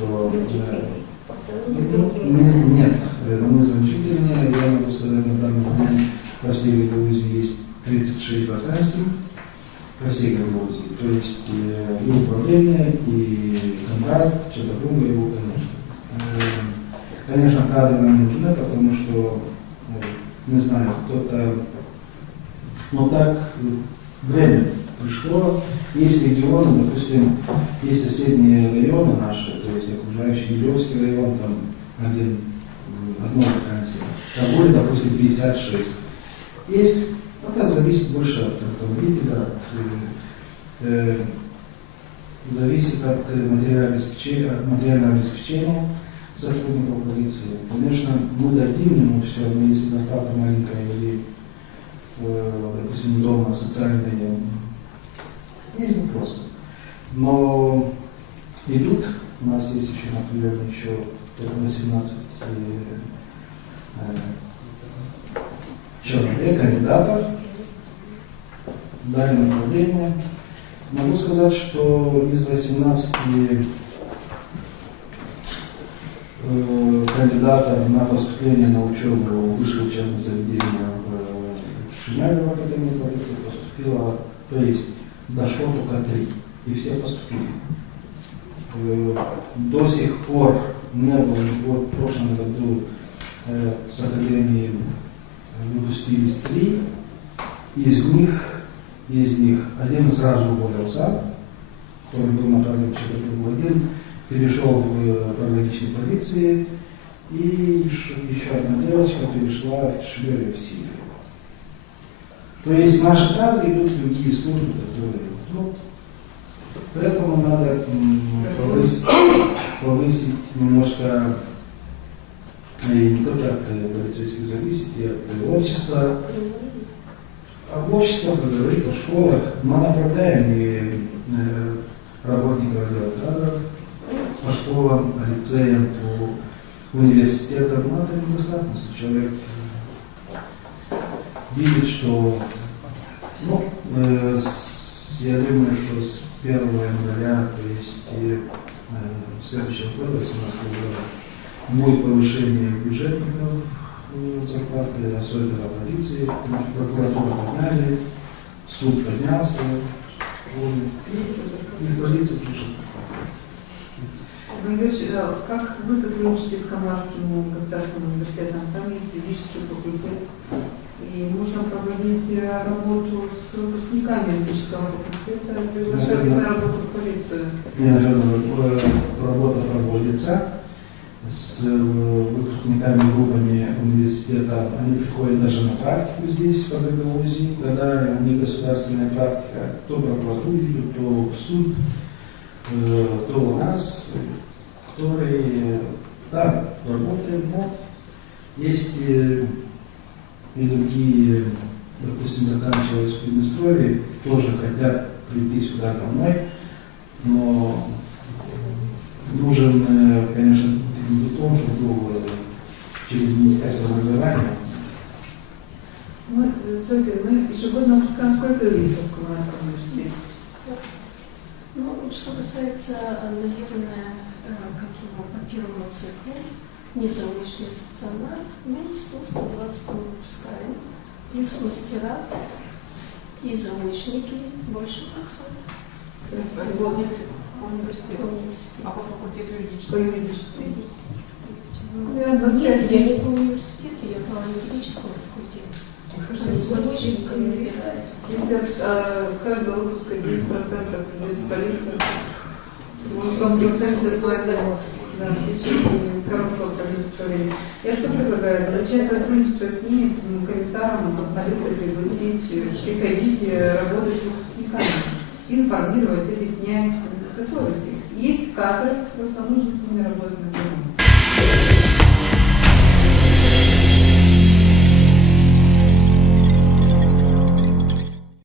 что... Нет, мы значительнее. Я могу сказать, на данный момент во всей Гагаузии есть 36 вакансий. Во всей Гагаузии. То есть и управление, и контракт, что такое его, конечно. Конечно, кадры нам нужны, потому что, не знаю, кто-то... Но так время пришло. Есть регионы, допустим, есть соседние районы наши, то есть окружающий Елевский район, там одно вакансия. Там будет, допустим, 56. Есть, это зависит больше от руководителя, зависит от материального обеспечения сотрудников полиции. Конечно, мы дадим ему все, но если зарплата маленькая или, допустим, дома социальные, есть вопросы. Но идут, у нас есть еще, например, еще 18 человек, кандидатов, дали направление. Могу сказать, что из 18 кандидатов на поступление на учебу в высшее учебное заведение в Шемяево академии полиции поступило, то есть дошло только 3, и все поступили. До сих пор не было, вот в прошлом году с академии выпустились 3, из них один сразу уволился, который был направлен в ЧП-1, перешел в пограничной полиции, и еще одна девочка перешла в Шемяево в Сирию. То есть наши кадры идут в другие службы, которые... поэтому надо повысить немножко, и не только от полицейских зависит, и от общества. А общество говорит о школах. Мы направляем и работников отдела кадров по школам, по лицеям, по университетам. Но это недостаточно. Человек видит, что, я думаю, что с 1 января, то есть следующего года, 2017 года, будет повышение бюджетников зарплаты, особенно в полиции, прокуратуру подняли, суд поднялся, и полиция тоже. Как вы сотрудничаете с Камбарским государственным университетом? Там есть юридический факультет, и нужно проводить работу с выпускниками юридического факультета, приглашать их на работу в полицию. Работа проводится с выпускниками группами университета. Они приходят даже на практику здесь, в Гагаузии, когда у них государственная практика, то в прокуратуру идут, то в суд, то у нас, которые, да, работают, но есть и другие, допустим, заканчивают в Приднестровье, тоже хотят прийти сюда домой, но нужен, конечно, диплом, чтобы был через Министерство образования. Мы ежегодно выпускаем сколько юристов в Камбарском университете? Что касается, наверное, по первому циклу, незаочный стационар, 100-120 мы выпускаем, плюс мастера и заочники больше 200. По университету. А по факультету юридического? По юридическому. Нет, я не по университету, я по юридическому факультету. Они заочниками выбирают. Если с каждого выпуска 10% идет в полицию, может, он достанется с вами в течение короткого количества времени. Я что предлагаю? Начать сотрудничество с ними, комиссаром полиции пригласить, приходить работать с выпускниками, информировать, объяснять, готовить их. Есть кадры, просто нужно с ними работать напрямую.